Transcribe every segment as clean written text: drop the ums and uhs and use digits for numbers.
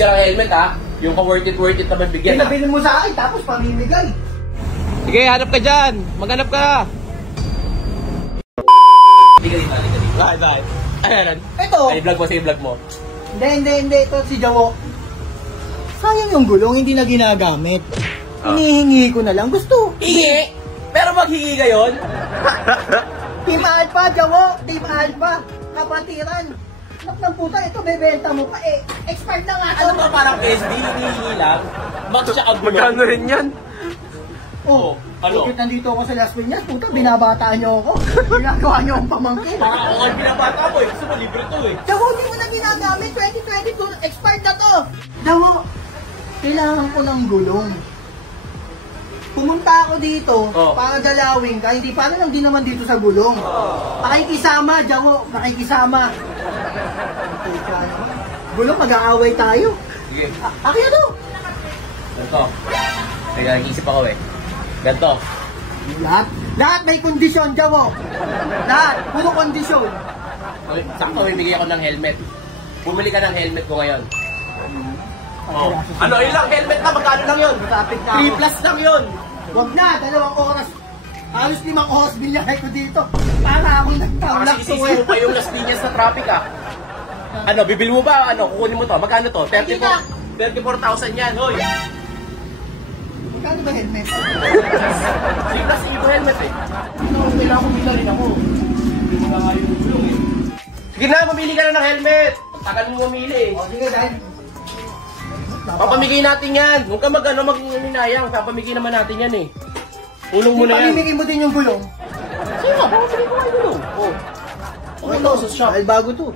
sirang helmet ha. Yung ka-worth it naman bigyan ha. Pinabili mo sa akin, tapos pamimigay. Sige, hanap ka dyan. Maghanap ka. Hindi ka dito. Bakit? Ayan. Ito. Ay, vlog mo, sige vlog mo. Hindi. Ito si Jawo. Sayang yung gulong, hindi na ginagamit. Hinihingi ko na lang. Gusto. Hingi? Pero maghingi ka yun? Team Alpha, Jawo. Team Alpha. Kapatiran. Nak ng puta, ito bebenta mo pa eh. Expired na nga. Ano ba parang SD, hinihingi lang? Bakit siya ang gulong? Magkano rin yan? Oh, ano? Bakit nandito ako sa Las Piñas? Puta, binabataan niyo ako. Ginagawa niyo ang pamangkin. Parang ako ang binabata mo eh. Gusto mo, libre to eh. Jawo, hindi mo na ginagamit. 2022, expired na to. Jawo, kailangan ko ng gulong. Pumunta ako dito para dalawin ka. Hindi, paano lang din naman dito sa gulong. Pakikisama, Jawo. Pakikisama. Gulong, mag-aaway tayo. Sige. Akin ano? Ganto. Teka, nag-iisip ako eh. Ganto. Lahat may kondisyon, Jawo. Lahat, puro kondisyon. Sakto, may bigay ako ng helmet. Bumili ka ng helmet ko ngayon. Oh. Ano, ilang helmet na? Magkano lang yun? 3 plus lang yun. Wag na, 2 oras. Halos 5 oras binyahe ko dito. Para ako nagtawlak Kasi isisi mo pa yung Las Piñas na traffic ah. Ano, bibili mo ba? Ano, kukunin mo to? Magkano to? 34,000 yan, hoy. Magkano ba helmet? 3 plus yung helmet eh. Ano, kailangan ko bila rin ako. Hindi mo na nga yung gulong eh. Sige na, mamili ka na ng helmet. Tagal mo mamili eh. O sige, dahil. Papamigay natin yan. Huwag ka mag-ninayang. Papamigay naman natin yan eh. Tulong mo na yan. Pamimigay mo din yung gulong. Sige nga, papamigay mo yung gulong. Oh. Okay to, sa shop. Dahil bago to.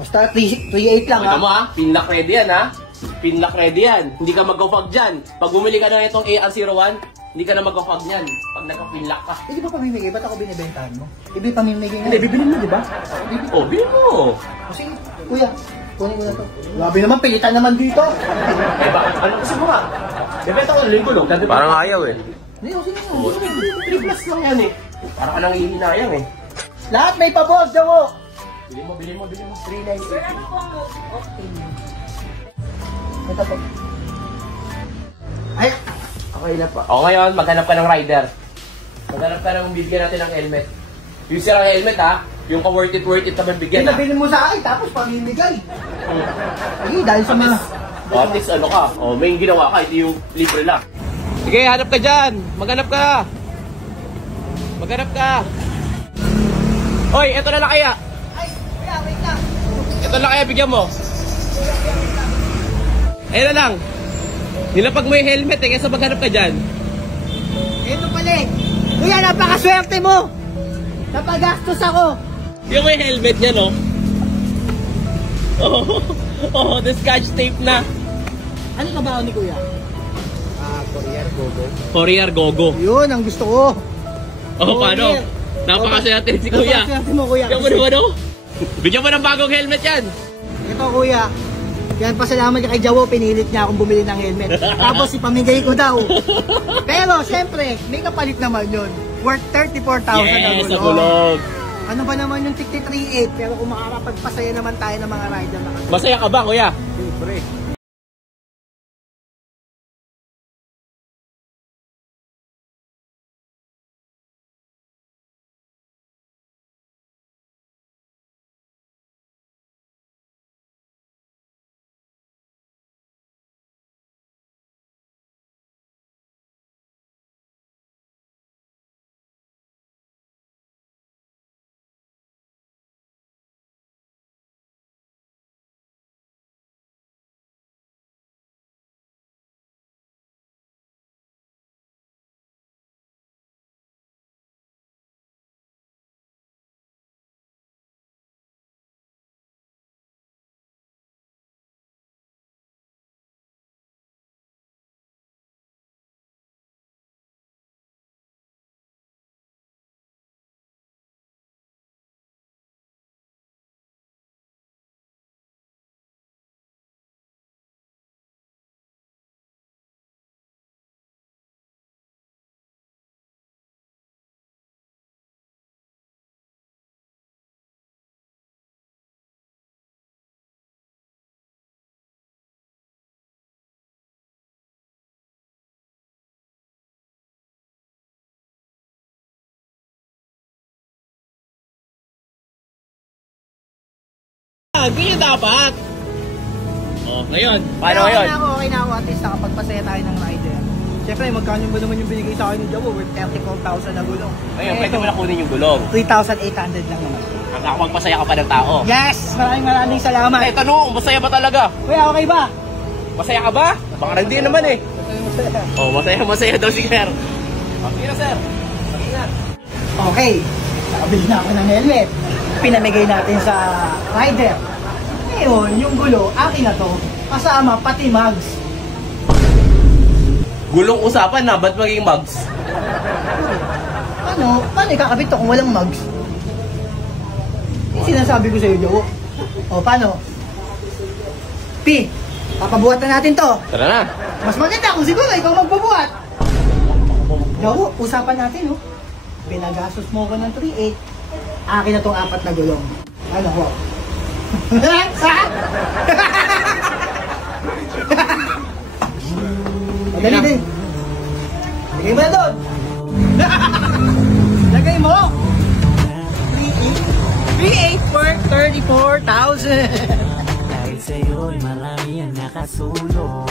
Basta 3.8 lang Ano ha. mo ha? Pinlock ready yan ha? Pinlock ready yan. Hindi ka mag-go-fog dyan. Pag bumili ka na itong AR01, hindi ka na mag-go-fog dyan. Pag nagka-pinlock ka. Eh di ba pamimigay? Ba't ako binibentahan mo? Ibi pamimigay nga. Hindi, bibilin mo, di ba? Oh, bilhin mo. O sige, kuya. Kunin ko na to. Grabe naman, pilitan naman dito. Eh ba? Ano kasi mo nga? Bebenta ko na yung gulong. Parang ayaw eh. Hindi, o sige na. Oh, 3 plus lang yan eh. Parang ka nang hihinayang eh. Lahat may pabos, Jawo. Bilhin mo. 3.9. Ito po. Ay, okay na pa. O ngayon, maghanap ka ng rider. Maghanap ka ng bibigyan natin ng helmet. Yung sirang helmet ha, yung ka-worth it naman bigyan ha. Pinabili mo sa akin, tapos pamimigay. Ay, dahil sa mga... At least ano ka, may ginawa ka, hindi yung libre lang. Sige, hanap ka dyan. Maghanap ka. Hoy, eto na lang kaya. Ay, kuya, wait lang. Ito na kaya bigyan mo. Ayun na lang. Nilapag mo yung helmet eh, kaysa maghanap ka dyan. Ito pala eh. Kuya, napakaswerte mo. Napagastos ako. Yung may helmet niya, no? The scotch tape na. Ano ka ba ni kuya? Courier Gogo. Yun, ang gusto ko. Paano? Napakaswerte si kuya. Napakaswerte mo, kuya. Bigyan mo naman, no? Bigyan mo ng bagong helmet yan. Ito, kuya. Yan, pasalamat ka kay Jawo, pinilit niya akong bumili ng helmet. Tapos ipamigay ko daw. Pero, syempre, may kapalit naman yun. Worth 34,000 Yes, na sa gulog. Ano ba naman yung 3.8? Pero kung makakapagpasaya naman tayo ng mga rider na Masaya ka ba, kuya? Siyempre. Ganyan dapat. Oh, ngayon. Paano ngayon? Okay na ako. At least nakapagpasaya tayo ng rider. Siyempre, magkano ba naman yung binigay sa akin ng Jawo? Worth 34,000 na gulong. Ngayon, pwede mo na kunin yung gulong. 3,800 lang naman. Magpasaya ka pa ng tao. Yes! Maraming salamat. Eh, tanong, masaya ba talaga? Kuya, okay ba? Masaya ka ba? Baka hindi naman eh. Oh, masaya daw si Sir. Okay na, Sir. Ingat. Okay. Nakabili na ako ng helmet. Pinamigay natin sa rider. Ngayon, yung gulo, akin na to. Kasama pati mugs. Gulong usapan na, ba't maging mugs? Paano ikakabit to kung walang mugs? Yung sinasabi ko sa'yo, Jowo. O, paano? P, papabuhat na natin to. Tara na. Mas maganda kung siguro ikaw magpabuhat. Jowo, usapan natin, oh. Pinagastos mo ko ng 3,800. Akin na tong 4 na gulong. Ano ko? Madali din. Lagay mo na doon. Lagay mo. 3,800 for 34,000. Dahil sa'yo'y marami ang nakasulong.